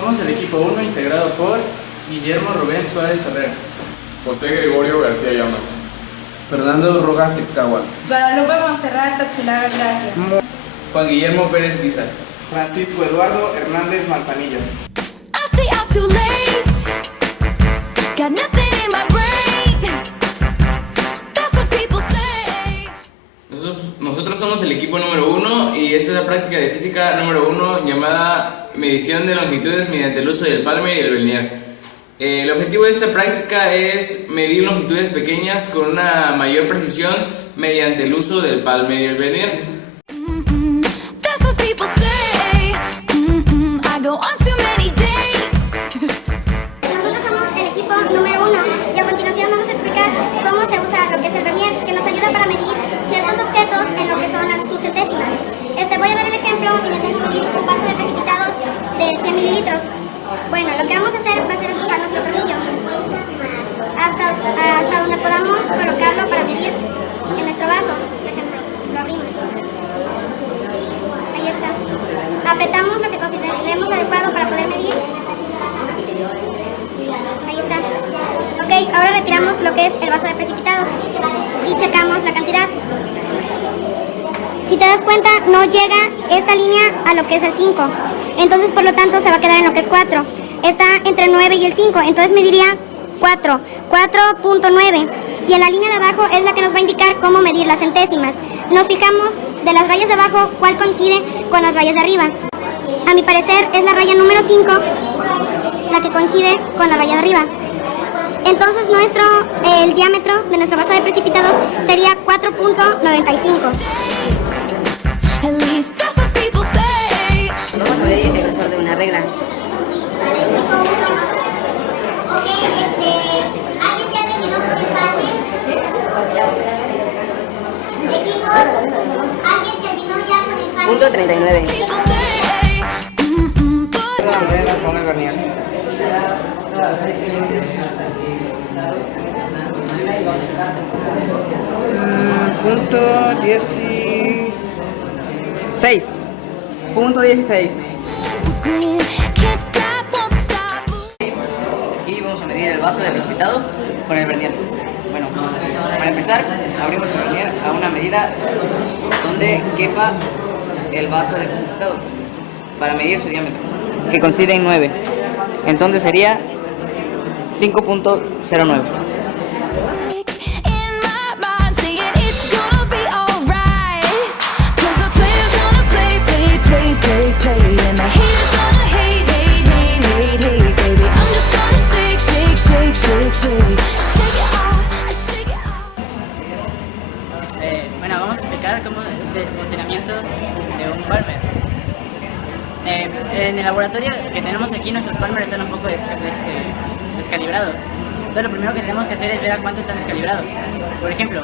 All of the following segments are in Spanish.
Somos el equipo 1 integrado por Guillermo Rubén Suárez Herrera, José Gregorio García Llamas, Fernando Rojas Texcahua, Guadalupe Montserrat Taxilar Gracia, Juan Guillermo Pérez Guizar, Francisco Eduardo Hernández Manzanillo. Nosotros somos el equipo número 1 y esta es la práctica de física número 1 llamada medición de longitudes mediante el uso del palmer y el vernier. El objetivo de esta práctica es medir longitudes pequeñas con una mayor precisión mediante el uso del palmer y el vernier. Nosotros somos el equipo número 1 y a continuación vamos a explicar cómo se usa lo que es el vernier, que nos ayuda para medir ciertos objetos en lo que son sus centésimas. Voy a dar el ejemplo intentando medir un vaso de precipitados de 100 mililitros. Bueno, lo que vamos a hacer va a ser empujar nuestro tornillo hasta donde podamos colocarlo para medir en nuestro vaso. Por ejemplo, lo abrimos. Ahí está. Apretamos lo que consideremos adecuado para poder medir. Ahí está. Ok, ahora retiramos lo que es el vaso de precipitados y checamos la cantidad. Si te das cuenta, no llega esta línea a lo que es el 5. Entonces, por lo tanto, se va a quedar en lo que es 4. Está entre el 9 y el 5. Entonces, mediría 4. 4.9. Y en la línea de abajo es la que nos va a indicar cómo medir las centésimas. Nos fijamos de las rayas de abajo cuál coincide con las rayas de arriba. A mi parecer, es la raya número 5 la que coincide con la raya de arriba. Entonces, el diámetro de nuestro vaso de precipitados sería 4.95. Vamos a ver el grosor de una regla. ¿Alguien ya terminó con el fácil? Equipos, ¿alguien terminó ya con el fácil? Punto 39. Con el vernier. Punto 16. Punto 16. Aquí vamos a medir el vaso de precipitado con el vernier. Bueno, para empezar, abrimos el vernier a una medida donde quepa el vaso de precipitado para medir su diámetro, que coincide en 9. Entonces sería 5.09. Bueno, vamos a explicar cómo es el funcionamiento de un palmer. En el laboratorio que tenemos aquí, nuestros palmers están un poco descalibrados. Entonces lo primero que tenemos que hacer es ver a cuánto están descalibrados. Por ejemplo,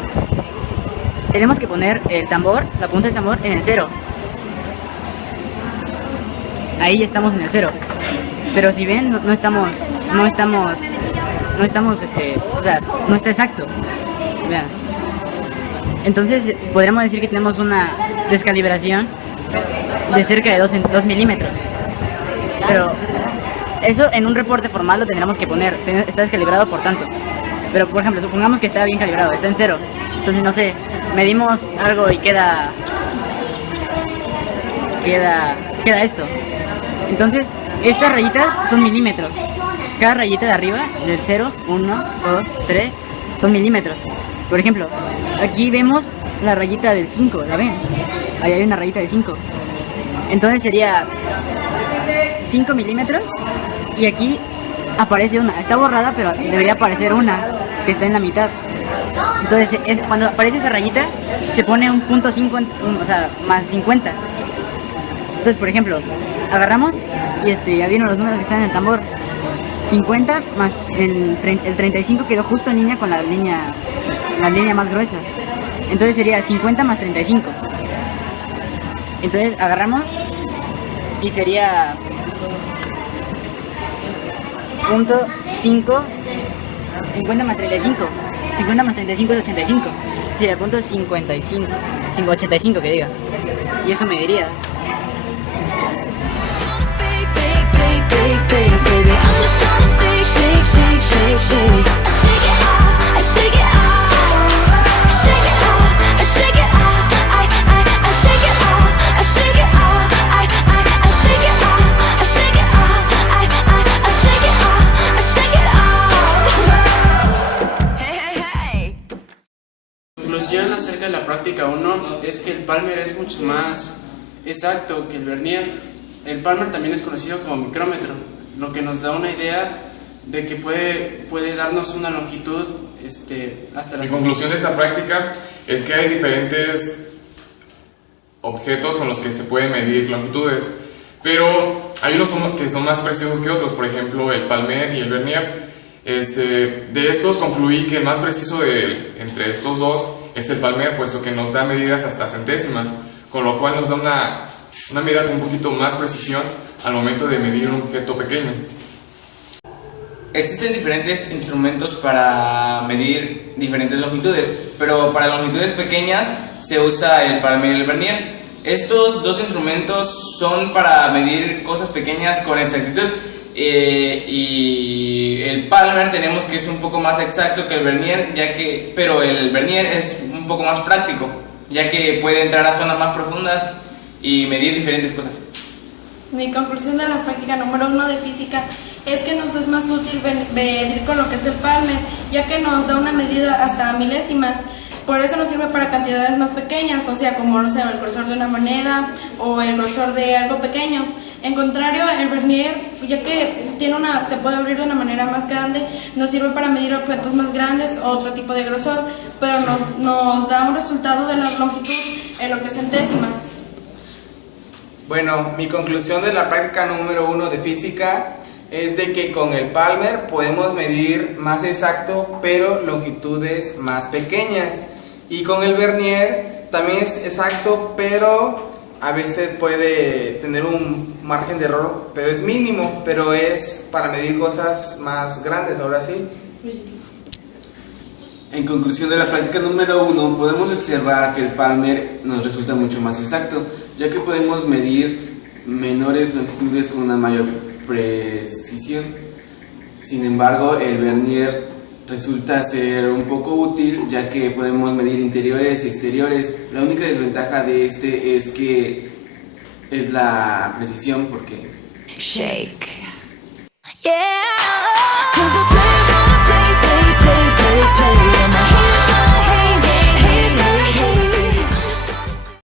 tenemos que poner el tambor, la punta del tambor, en el 0. Ahí estamos en el 0. Pero si ven, no está exacto. Vean. Entonces podríamos decir que tenemos una descalibración de cerca de 2 milímetros. Pero eso en un reporte formal lo tendremos que poner, está descalibrado por tanto. Pero por ejemplo, supongamos que está bien calibrado, está en 0. Entonces no sé, medimos algo y queda esto. Entonces estas rayitas son milímetros. Cada rayita de arriba, del 0, 1, 2, 3, son milímetros. Por ejemplo, aquí vemos la rayita del 5, ¿la ven? Ahí hay una rayita de 5. Entonces sería 5 milímetros y aquí aparece una. Está borrada, pero debería aparecer una que está en la mitad. Entonces cuando aparece esa rayita se pone un punto 5, o sea, más 50. Entonces, por ejemplo, agarramos y ya vieron los números que están en el tambor. 50 más el 35 quedó justo en línea con la línea más gruesa. Entonces sería 50 más 35. Entonces agarramos y sería punto 5, 50 más 35. 50 más 35 es 85. Sería punto 55. 85 que diga. Y eso me diría. big, big, big, baby. I'm just gonna shake, shake, shake, shake, shake. I shake it off, I shake it off. Shake it off, I shake it off. I shake it off, I shake it off. I shake it off, I shake it off. I shake it off, I shake it off. Hey, hey, hey. Conclusión acerca de la práctica 1 es que el palmer es mucho más exacto que el vernier. El palmer también es conocido como micrómetro, lo que nos da una idea de que puede darnos una longitud hasta la... Mi conclusión de esta práctica es que hay diferentes objetos con los que se pueden medir longitudes, pero hay unos que son más precisos que otros, por ejemplo el palmer y el vernier. De estos concluí que el más preciso entre estos dos es el palmer, puesto que nos da medidas hasta centésimas, con lo cual nos da una medida con un poquito más precisión al momento de medir un objeto pequeño. Existen diferentes instrumentos para medir diferentes longitudes, pero para longitudes pequeñas se usa el palmer y el vernier. Estos dos instrumentos son para medir cosas pequeñas con exactitud, y el palmer tenemos que es un poco más exacto que el vernier, pero el vernier es un poco más práctico, ya que puede entrar a zonas más profundas y medir diferentes cosas. Mi conclusión de la práctica número 1 de física es que nos es más útil medir con lo que es el palmer, ya que nos da una medida hasta milésimas. Por eso nos sirve para cantidades más pequeñas, o sea, como no sé, el grosor de una moneda o el grosor de algo pequeño. En contrario, el vernier, ya que se puede abrir de una manera más grande, nos sirve para medir objetos más grandes o otro tipo de grosor, pero nos da un resultado de la longitud en lo que es centésimas. Bueno, mi conclusión de la práctica número 1 de física es de que con el palmer podemos medir más exacto, pero longitudes más pequeñas. Y con el vernier también es exacto, pero a veces puede tener un margen de error, pero es mínimo, pero es para medir cosas más grandes, ahora sí. En conclusión de la práctica número 1, podemos observar que el palmer nos resulta mucho más exacto, ya que podemos medir menores longitudes con una mayor precisión. Sin embargo, el vernier resulta ser un poco útil, ya que podemos medir interiores y exteriores. La única desventaja de este es que es la precisión, porque... Shake. Yeah.